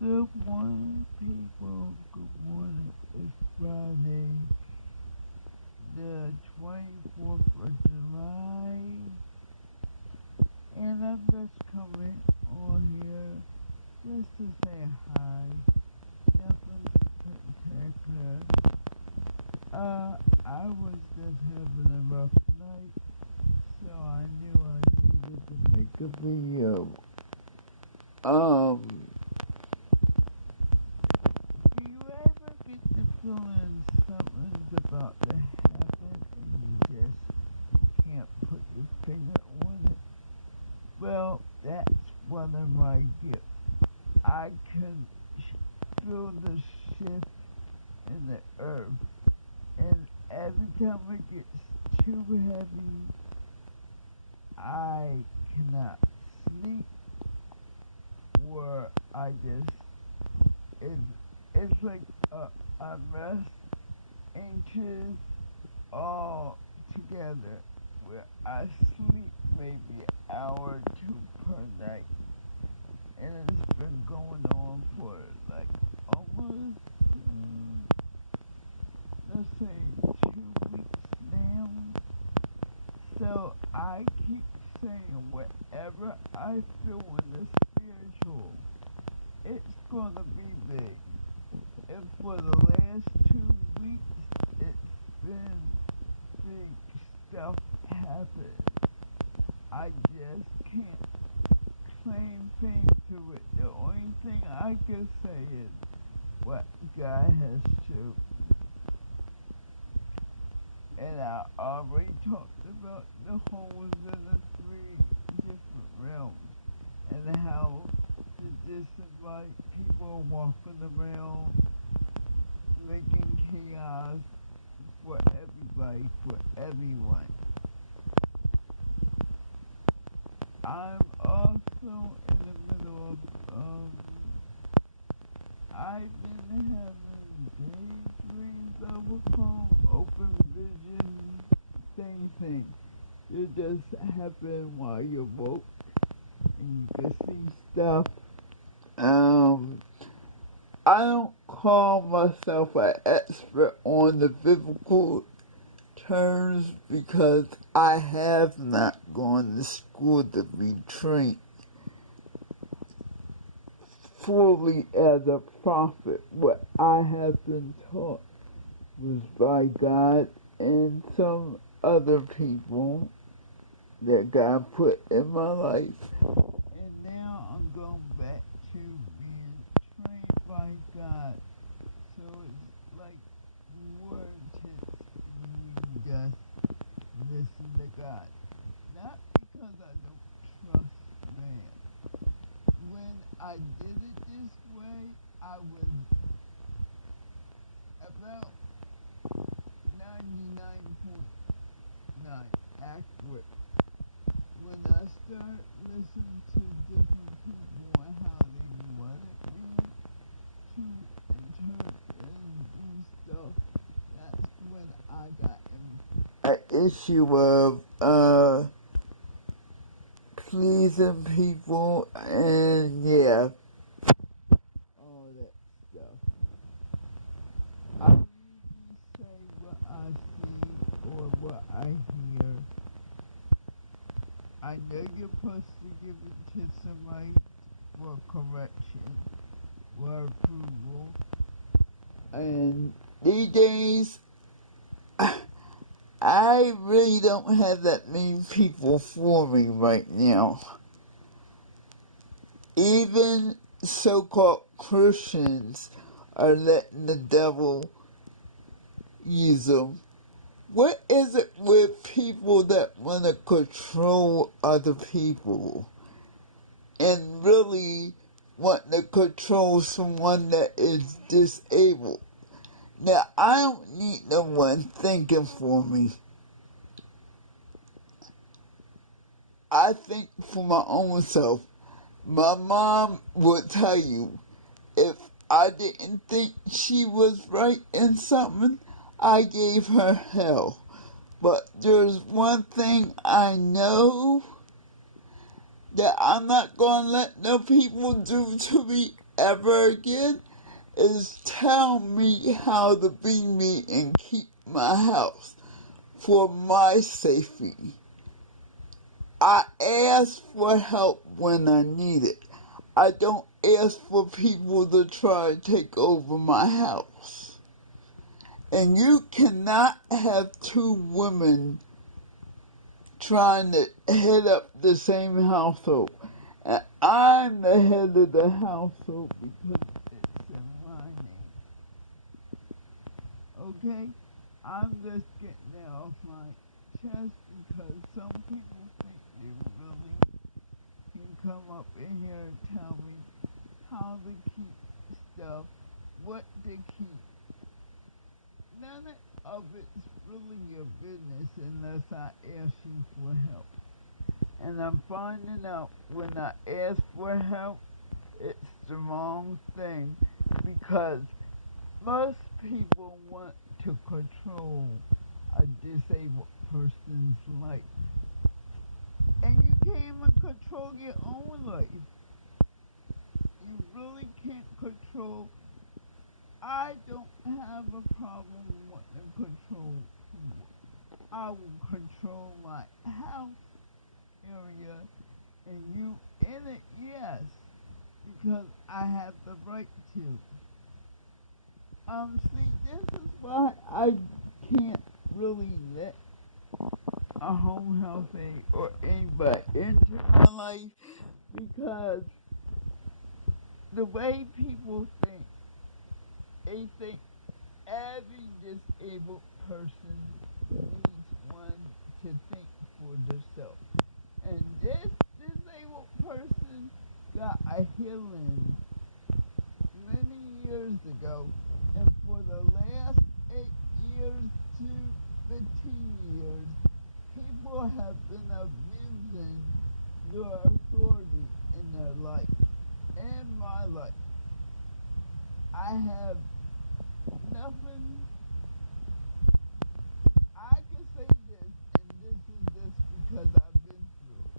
Good morning, people. Good morning. It's Friday, the 24th of July, and I'm just coming on here just to say hi. Nothing spectacular. I was just having a rough night, so I knew I needed to make a video. Do you ever get the feeling something's about to happen and you just can't put your finger on it? Well, that's what I might get. I can feel the shift in the earth, and every time it gets too heavy, I cannot sleep, or I just, it's like I rest inches all together, where I sleep maybe an hour or two per night, and it's been going on for like almost, let's say 2 weeks now. So I keep saying whatever I feel in the spiritual, it's gonna be big. And for the last 2 weeks, it's been big stuff happening. I just can't claim fame to it. The only thing I can say is what God has shown. And I already talked about the holes in the 3 different realms and how the disinvited people walking around making chaos for everybody, for everyone. I'm also in the middle of, I've been having daydreams I would call open vision thing. It just happen while you're woke and you can see stuff. I don't call myself an expert on the biblical terms because I have not gone to school to be trained fully as a prophet. What I have been taught was by God and some other people that God put in my life. And now I'm going back to being trained by God. So it's like more intense when you just listen to God. Not because I don't trust man. When I did it this way, I was about 99.9 accurate. When I start listening to different people and how they wanted me to interpret and do stuff, that's when I got an issue of pleasing people and yeah, all that stuff. I usually say what I see or what I hear. I know you're supposed to give it to somebody for correction or approval. And these days, I really don't have that many people for me right now. Even so-called Christians are letting the devil use them. What is it with people that want to control other people and really want to control someone that is disabled? Now, I don't need no one thinking for me. I think for my own self. My mom would tell you, if I didn't think she was right in something, I gave her hell. But there's one thing I know that I'm not going to let no people do to me ever again is tell me how to be me and keep my house for my safety. I ask for help when I need it. I don't ask for people to try to take over my house. And you cannot have two women trying to head up the same household. And I'm the head of the household because it's in my name. Okay? I'm just getting that off my chest because some people think they really can come up in here and tell me how to keep stuff, what to keep. None of it's really your business unless I ask you for help. And I'm finding out when I ask for help, it's the wrong thing because most people want to control a disabled person's life. And you can't even control your own life. You really can't control. I don't have a problem wanting to control people. I will control my house area and you in it, yes, because I have the right to. See, this is why I can't really let a home health aide or anybody into my life because the way people think, they think every disabled person needs one to think for themselves. And this disabled person got a healing many years ago, and for the last 8 years to 15 years, people have been abusing their authority in their life and my life. I have nothing. I can say this, and this is just because I've been through it.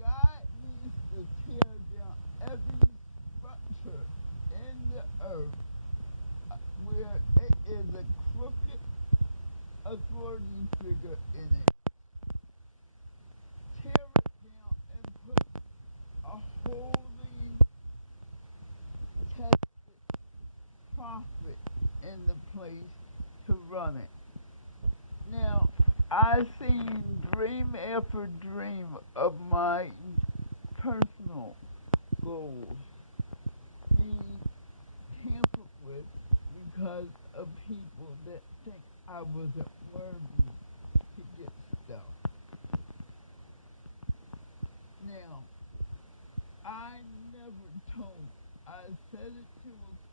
God needs to tear down every structure in the earth where it is a crooked authority figure in it. Tear it down and put a holy, tested prophet in the place to run it. Now, I've seen dream after dream of my personal goals be tampered with because of people that think I wasn't worthy to get stuff. Now, I never told. I said it to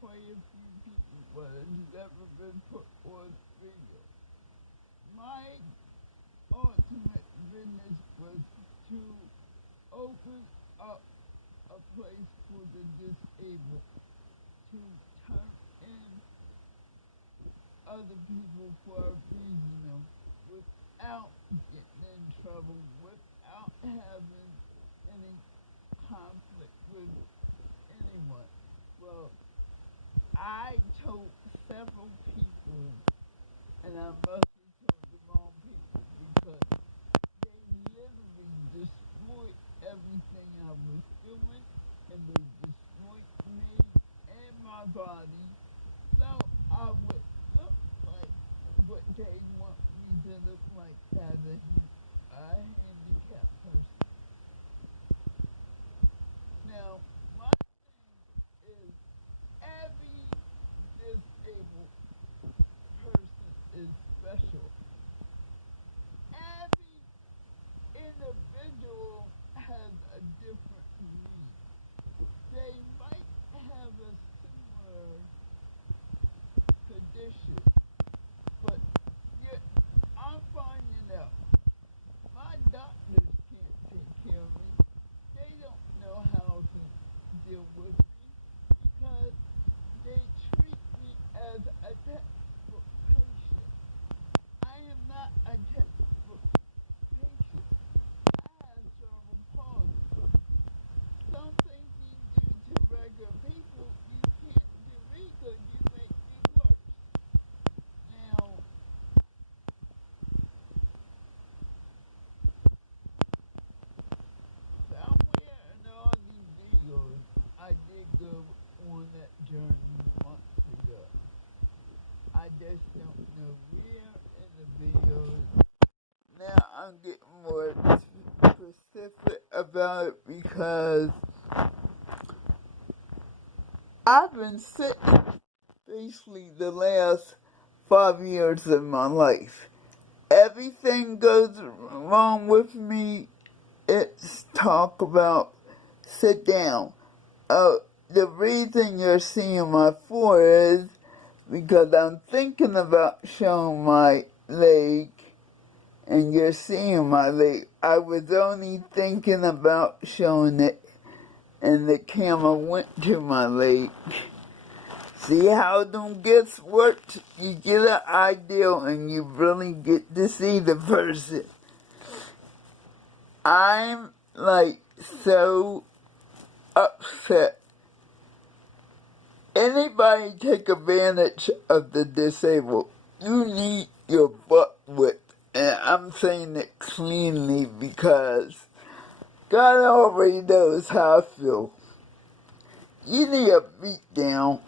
quite a few people, but it's never been put on video. My ultimate business was to open up a place for the disabled to turn in other people for abusing them without getting in trouble, without having any conflict with anyone. Well, I told several people, and I must have told the wrong people because they literally destroyed everything I was doing, and they destroyed me and my body, so I would look like what they want me to look like as a handicapped person. Now, my thing is every disabled person is special. Every individual has a different need. They might have a similar condition, but yet I'm finding out my doctors can't take care of me. They don't know how to deal with me because they treat me as a textbook patient. I am not a textbook patient. I have cerebral palsy. Some things need on that journey months ago. I just don't know where in the videos. Now I'm getting more specific about it because I've been sitting basically the last 5 years of my life. Everything goes wrong with me. It's talk about sit down. The reason you're seeing my forehead is because I'm thinking about showing my leg, and you're seeing my leg. I was only thinking about showing it, and the camera went to my leg. See how them gifts work? You get an idea and you really get to see the person. I'm like so upset. Anybody take advantage of the disabled, you need your butt whipped. And I'm saying it cleanly because God already knows how I feel. You need a beat down.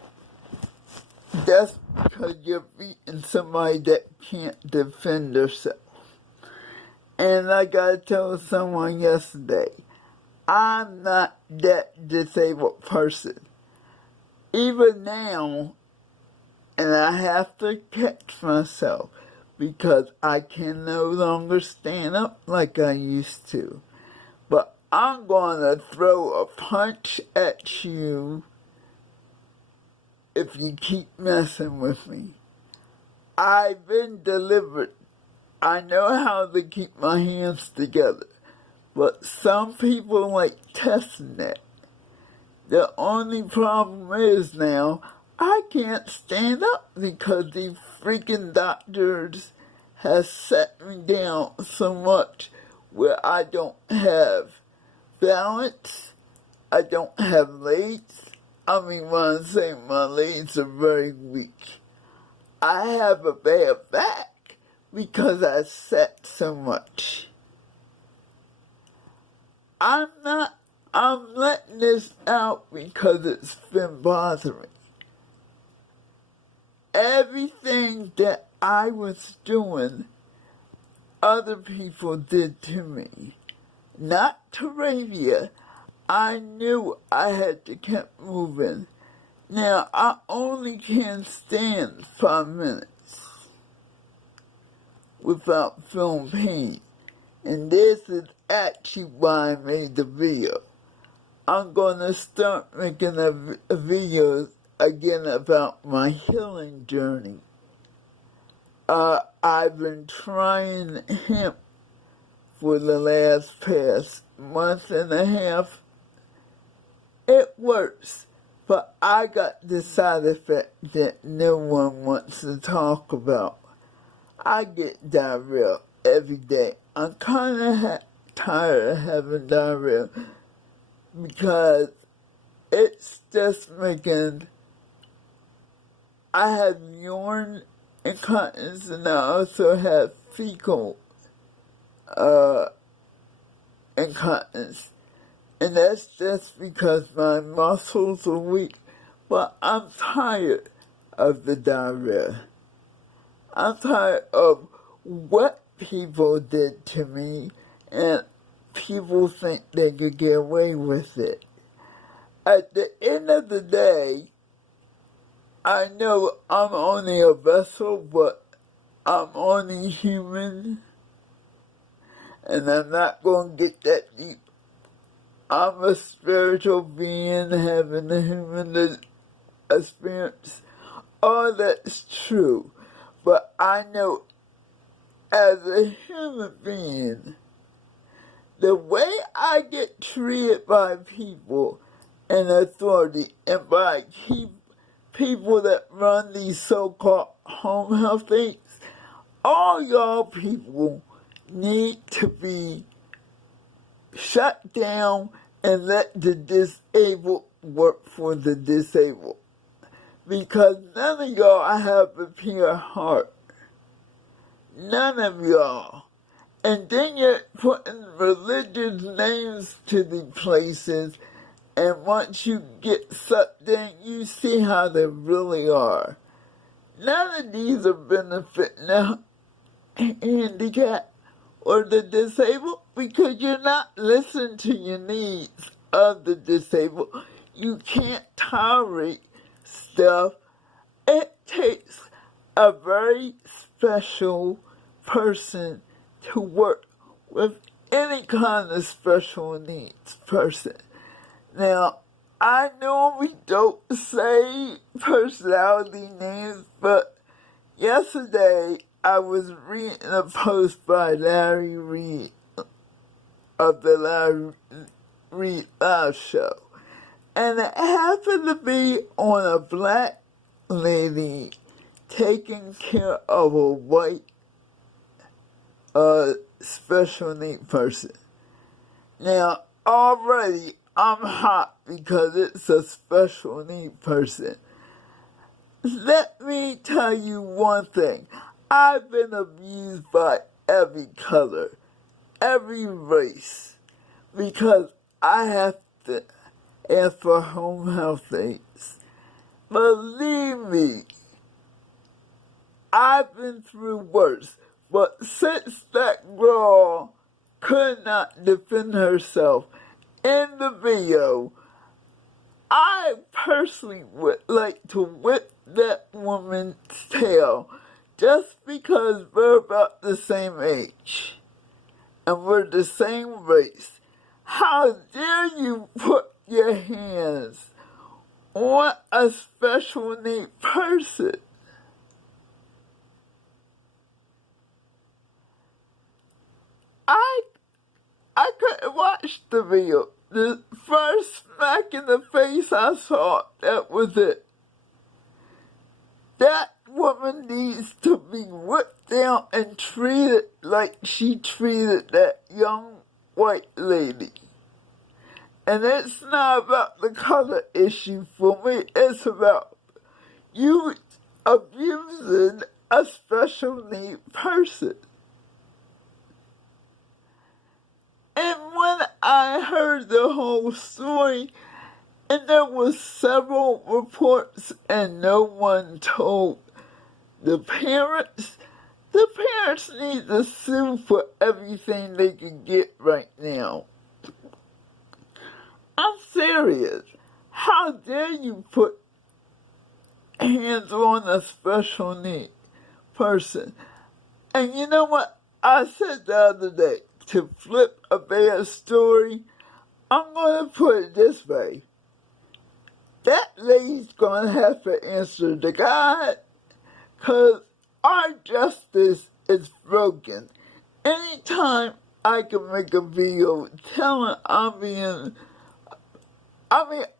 That's because you're beating somebody that can't defend herself. And like I told someone yesterday, I'm not that disabled person. Even now, and I have to catch myself because I can no longer stand up like I used to. But I'm going to throw a punch at you if you keep messing with me. I've been delivered. I know how to keep my hands together. But some people like testing that. The only problem is now, I can't stand up because these freaking doctors have set me down so much where I don't have balance, I don't have legs. I mean, when I'm saying my legs are very weak. I have a bad back because I sat so much. I'm letting this out because it's been bothering me. Everything that I was doing, other people did to me. Not Terravia. I knew I had to keep moving. Now, I only can stand 5 minutes without feeling pain. And this is actually why I made the video. I'm going to start making a video again about my healing journey. I've been trying hemp for the past month and a half. It works, but I got the side effect that no one wants to talk about. I get diarrhea every day. I'm kind of tired of having diarrhea because it's just making... I have urine incontinence and I also have fecal incontinence. And that's just because my muscles are weak. But I'm tired of the diarrhea. I'm tired of what people did to me, and people think they could get away with it. At the end of the day, I know I'm only a vessel, but I'm only human, and I'm not going to get that deep. I'm a spiritual being having a human experience. All that's true, but I know as a human being, the way I get treated by people in authority and by people that run these so-called home health aides, all y'all people need to be shut down and let the disabled work for the disabled. Because none of y'all have a pure heart. None of y'all. And then you're putting religious names to the places And once you get sucked in, you see how they really are. None of these are benefiting the handicapped or the disabled because you're not listening to your needs of the disabled. You can't tolerate stuff. It takes a very special person to work with any kind of special needs person. Now, I normally don't say personality names, but yesterday I was reading a post by Larry Reed of the Larry Reed Live Show, and it happened to be on a black lady taking care of a white special need person. Now, already I'm hot because it's a special need person. Let me tell you one thing. I've been abused by every color, every race, because I have to ask for home health aides. Believe me, I've been through worse, but since that girl could not defend herself in the video, I personally would like to whip that woman's tail just because we're about the same age and we're the same race. How dare you put your hands on a special need person? I couldn't watch the video. The first smack in the face I saw, that was it. That woman needs to be whipped down and treated like she treated that young white lady. And it's not about the color issue for me. It's about you abusing a special need person. And when I heard the whole story, and there was several reports and no one told the parents need to sue for everything they can get right now. I'm serious. How dare you put hands on a special need person? And you know what? I said the other day, to flip a bad story, I'm going to put it this way. That lady's going to have to answer to God, because our justice is broken. Anytime I can make a video telling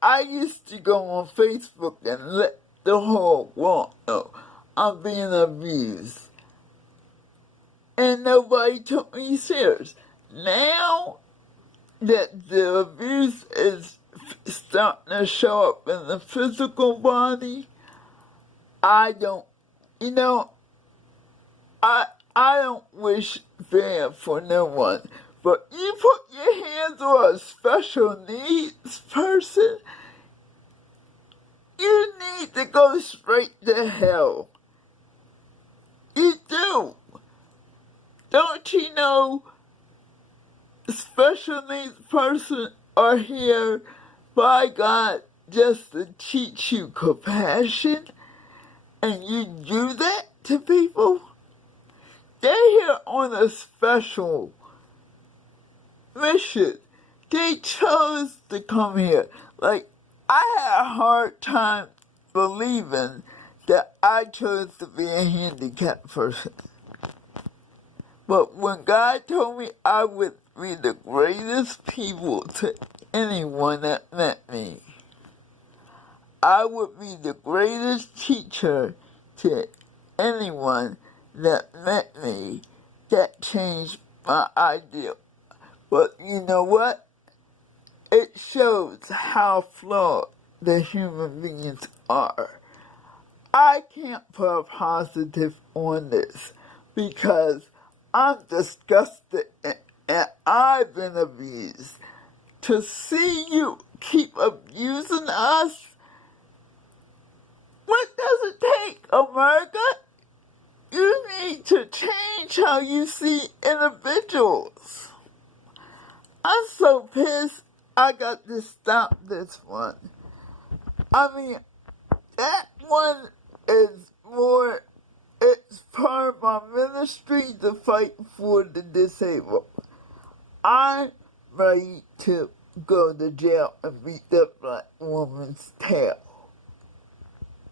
I used to go on Facebook and let the whole world know I'm being abused. And nobody took me serious. Now that the abuse is starting to show up in the physical body, I don't wish bad for no one. But you put your hands on a special needs person, you need to go straight to hell. You do. Don't you know special needs persons are here by God just to teach you compassion? And you do that to people? They're here on a special mission. They chose to come here. Like, I had a hard time believing that I chose to be a handicapped person. But when God told me I would be the greatest people to anyone that met me, I would be the greatest teacher to anyone that met me, that changed my idea. But you know what? It shows how flawed the human beings are. I can't put a positive on this because I'm disgusted and I've been abused. To see you keep abusing us? What does it take, America? You need to change how you see individuals. I'm so pissed I got to stop this one. I mean, that one is more, it's part of my ministry to fight for the disabled. I'm ready to go to jail and beat that black woman's tail.